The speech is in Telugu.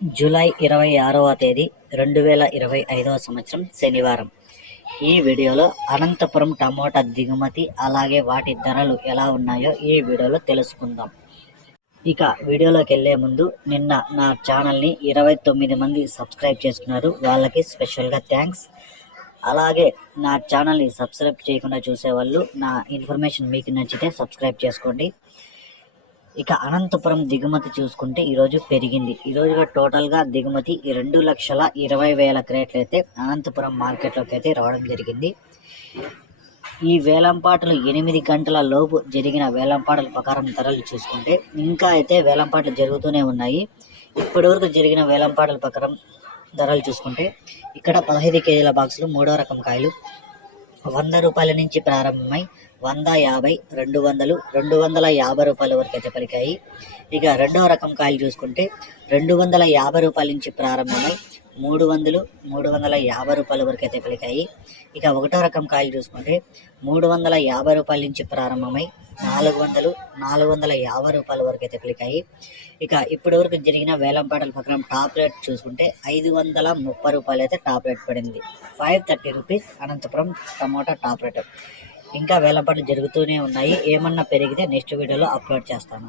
జూలై 26వ తేదీ 2025వ సంవత్సరం శనివారం. ఈ వీడియోలో అనంతపురం టమోటా దిగుమతి అలాగే వాటి ధరలు ఎలా ఉన్నాయో ఈ వీడియోలో తెలుసుకుందాం. ఇక వీడియోలోకి వెళ్ళే ముందు నిన్న నా ఛానల్ని 29 మంది సబ్స్క్రైబ్ చేసుకున్నారు, వాళ్ళకి స్పెషల్గా థ్యాంక్స్. అలాగే నా ఛానల్ని సబ్స్క్రైబ్ చేయకుండా చూసేవాళ్ళు నా ఇన్ఫర్మేషన్ మీకు నచ్చితే సబ్స్క్రైబ్ చేసుకోండి. ఇక అనంతపురం దిగుమతి చూసుకుంటే ఈరోజు పెరిగింది. ఈరోజు టోటల్గా దిగుమతి 2,20,000 క్రేట్లు అయితే అనంతపురం మార్కెట్లోకి అయితే రావడం జరిగింది. ఈ వేలంపాటలు 8 గంటల లోపు జరిగిన వేలంపాటల ప్రకారం ధరలు చూసుకుంటే ఇంకా అయితే వేలంపాటలు జరుగుతూనే ఉన్నాయి. ఇప్పటివరకు జరిగిన వేలంపాటల ప్రకారం ధరలు చూసుకుంటే ఇక్కడ 15 కేజీల బాక్సులు 3వ రకం కాయలు 100 రూపాయల నుంచి ప్రారంభమై 150, 200, 250 రూపాయల వరకు అయితే పలికాయి. ఇక రెండవ రకం కాయలు చూసుకుంటే 250 రూపాయల నుంచి ప్రారంభమై 300, 350 రూపాయల వరకు అయితే పలికాయి. ఇక ఒకటో రకం కాయలు చూసుకుంటే 350 రూపాయల నుంచి ప్రారంభమై 400, 450 రూపాయల వరకు అయితే పలికాయి. ఇక ఇప్పటి వరకు జరిగిన వేలంపాటల ప్రకారం టాప్ రేట్ చూసుకుంటే 530 రూపాయలు అయితే టాప్ రేట్ పడింది. 530 rupees Anantapuram tomato top rate. ఇంకా వేలంపాటలు జరుగుతూనే ఉన్నాయి. ఏమన్నా పెరిగితే నెక్స్ట్ వీడియోలో అప్లోడ్ చేస్తాను.